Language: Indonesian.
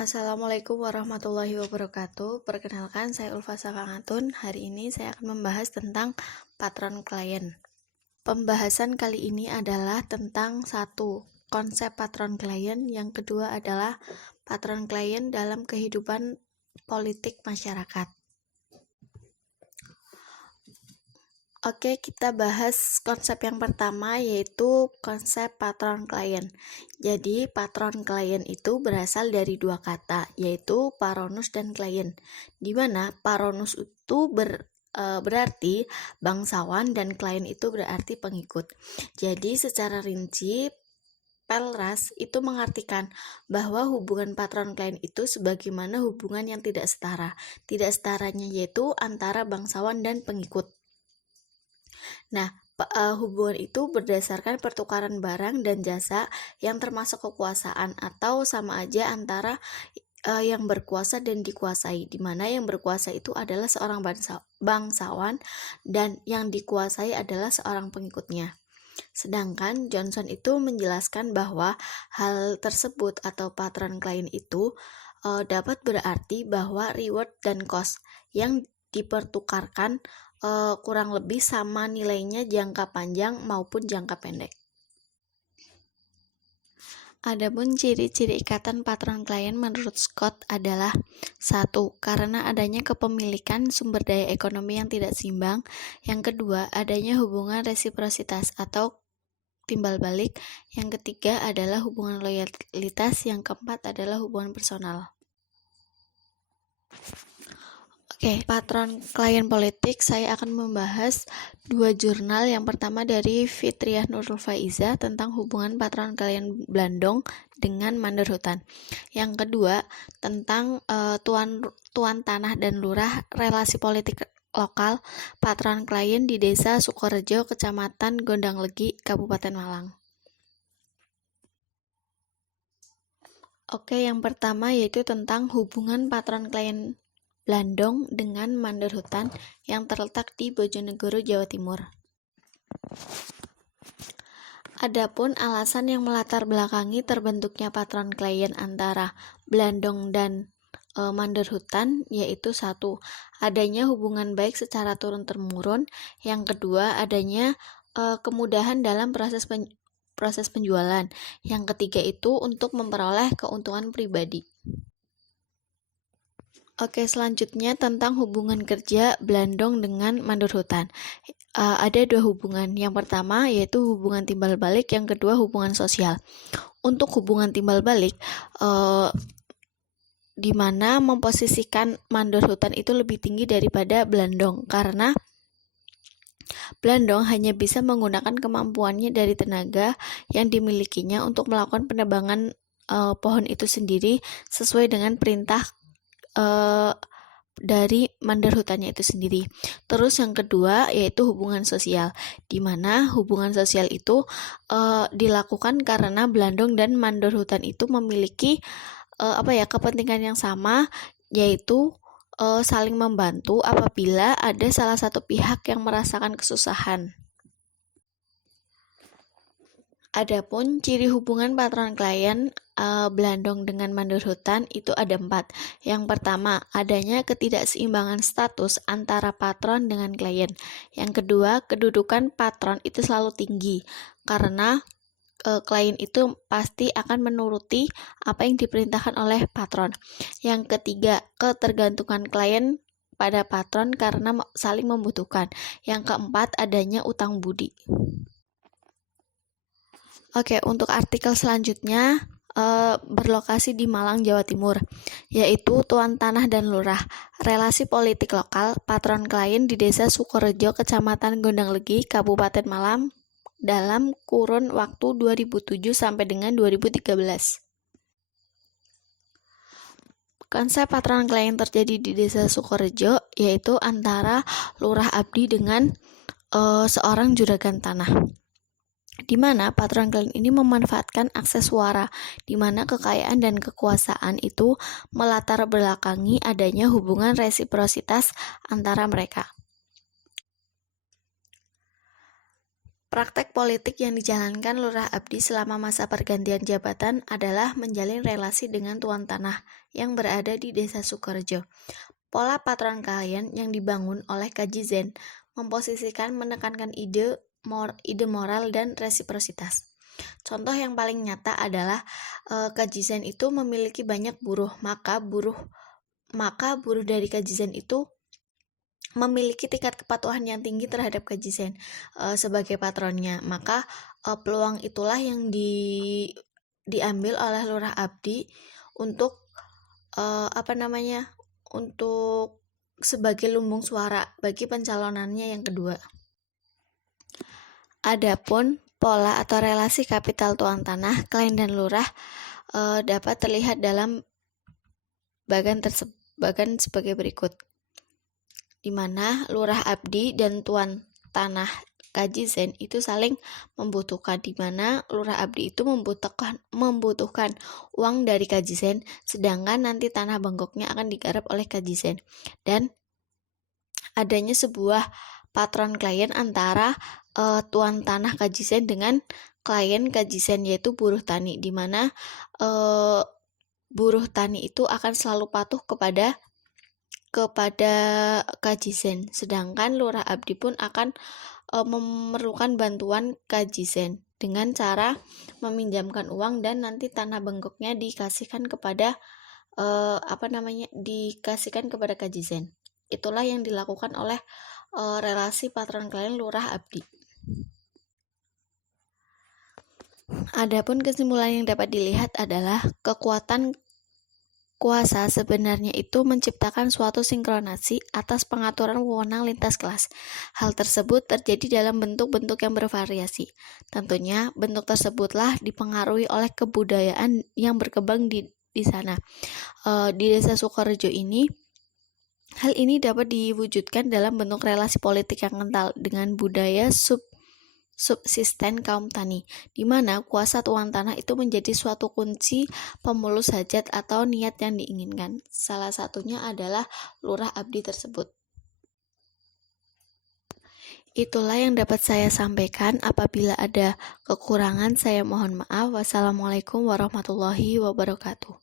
Assalamualaikum warahmatullahi wabarakatuh. Perkenalkan, saya Ulfa Safangatun. Hari ini saya akan membahas tentang patron klien. Pembahasan kali ini adalah tentang satu, konsep patron klien. Yang kedua adalah patron klien dalam kehidupan politik masyarakat. Oke, kita bahas konsep yang pertama, yaitu konsep patron klien. Jadi, patron klien itu berasal dari dua kata, yaitu paronus dan klien. Di mana paronus itu berarti bangsawan dan klien itu berarti pengikut. Jadi, secara rinci, Pelras itu mengartikan bahwa hubungan patron klien itu sebagaimana hubungan yang tidak setara. Tidak setaranya yaitu antara bangsawan dan pengikut. Nah, hubungan itu berdasarkan pertukaran barang dan jasa yang termasuk kekuasaan atau sama aja antara yang berkuasa dan dikuasai, di mana yang berkuasa itu adalah seorang bangsawan dan yang dikuasai adalah seorang pengikutnya. Sedangkan Johnson itu menjelaskan bahwa hal tersebut atau patron klien itu dapat berarti bahwa reward dan cost yang dipertukarkan kurang lebih sama nilainya jangka panjang maupun jangka pendek. Adapun ciri-ciri ikatan patron klien menurut Scott adalah 1. Karena adanya kepemilikan sumber daya ekonomi yang tidak seimbang. Yang kedua, adanya hubungan resiprositas atau timbal balik. Yang ketiga adalah hubungan loyalitas. Yang keempat adalah hubungan personal. Oke, patron klien politik, saya akan membahas dua jurnal. Yang pertama dari Fitriah Nurul Faiza tentang hubungan patron klien Blandong dengan Mandor Hutan. Yang kedua tentang tuan tanah dan lurah, relasi politik lokal patron klien di Desa Sukorejo, Kecamatan Gondanglegi, Kabupaten Malang. Oke, yang pertama yaitu tentang hubungan patron klien Blandong dengan Mandor Hutan yang terletak di Bojonegoro, Jawa Timur. Adapun alasan yang melatar belakangi terbentuknya patron klien antara Blandong dan Mandor Hutan yaitu 1. Adanya hubungan baik secara turun-temurun. Yang kedua, adanya kemudahan dalam proses penjualan. Yang ketiga itu untuk memperoleh keuntungan pribadi. Oke, selanjutnya tentang hubungan kerja Blandong dengan Mandor Hutan. Ada dua hubungan. Yang pertama yaitu hubungan timbal balik, yang kedua hubungan sosial. Untuk hubungan timbal balik, di mana memposisikan Mandor Hutan itu lebih tinggi daripada Blandong, karena Blandong hanya bisa menggunakan kemampuannya dari tenaga yang dimilikinya untuk melakukan penebangan pohon itu sendiri sesuai dengan perintah dari Mandor Hutannya itu sendiri. Terus yang kedua yaitu hubungan sosial, di mana hubungan sosial itu dilakukan karena Blandong dan Mandor Hutan itu memiliki kepentingan yang sama, yaitu saling membantu apabila ada salah satu pihak yang merasakan kesusahan. Adapun ciri hubungan patron klien Blandong dengan Mandor Hutan itu ada 4. Yang pertama, adanya ketidakseimbangan status antara patron dengan klien. Yang kedua, kedudukan patron itu selalu tinggi karena klien itu pasti akan menuruti apa yang diperintahkan oleh patron. Yang ketiga, ketergantungan klien pada patron karena saling membutuhkan. Yang keempat, adanya utang budi. Oke, untuk artikel selanjutnya berlokasi di Malang, Jawa Timur, yaitu Tuan Tanah dan Lurah, relasi politik lokal patron klien di Desa Sukorejo, Kecamatan Gondanglegi, Kabupaten Malang, dalam kurun waktu 2007 sampai dengan 2013. Konsep patron klien terjadi di Desa Sukorejo, yaitu antara Lurah Abdi dengan seorang juragan tanah, di mana patron klien ini memanfaatkan akses suara, di mana kekayaan dan kekuasaan itu melatar belakangi adanya hubungan resiprositas antara mereka. Praktek politik yang dijalankan Lurah Abdi selama masa pergantian jabatan adalah menjalin relasi dengan tuan tanah yang berada di Desa Sukorejo. Pola patron klien yang dibangun oleh Kajizen memposisikan menekankan ide moral dan resiprositas. Contoh yang paling nyata adalah Kajizen itu memiliki banyak buruh, maka buruh dari Kajizen itu memiliki tingkat kepatuhan yang tinggi terhadap Kajizen sebagai patronnya. Maka peluang itulah yang diambil oleh Lurah Abdi untuk untuk sebagai lumbung suara bagi pencalonannya yang kedua. Adapun pola atau relasi kapital tuan tanah, klien dan lurah dapat terlihat dalam bagan sebagai berikut, di mana Lurah Abdi dan tuan tanah Kajizen itu saling membutuhkan, di mana Lurah Abdi itu membutuhkan uang dari Kajizen, sedangkan nanti tanah bengkoknya akan digarap oleh Kajizen. Dan adanya sebuah patron klien antara tuan tanah Kajizen dengan klien Kajizen, yaitu buruh tani, di mana buruh tani itu akan selalu patuh kepada Kajizen, sedangkan Lurah Abdi pun akan memerlukan bantuan Kajizen dengan cara meminjamkan uang dan nanti tanah bengkoknya dikasihkan kepada Kajizen. Itulah yang dilakukan oleh relasi patron klien Lurah Abdi. Adapun kesimpulan yang dapat dilihat adalah kekuatan kuasa sebenarnya itu menciptakan suatu sinkronasi atas pengaturan wewenang lintas kelas. Hal tersebut terjadi dalam bentuk-bentuk yang bervariasi. Tentunya bentuk tersebutlah dipengaruhi oleh kebudayaan yang berkembang di sana. Di Desa Sukorejo ini, hal ini dapat diwujudkan dalam bentuk relasi politik yang kental dengan budaya subsisten kaum tani, di mana kuasa tuan tanah itu menjadi suatu kunci pemulus hajat atau niat yang diinginkan. Salah satunya adalah Lurah Abdi tersebut. Itulah yang dapat saya sampaikan. Apabila ada kekurangan, saya mohon maaf. Wassalamualaikum warahmatullahi wabarakatuh.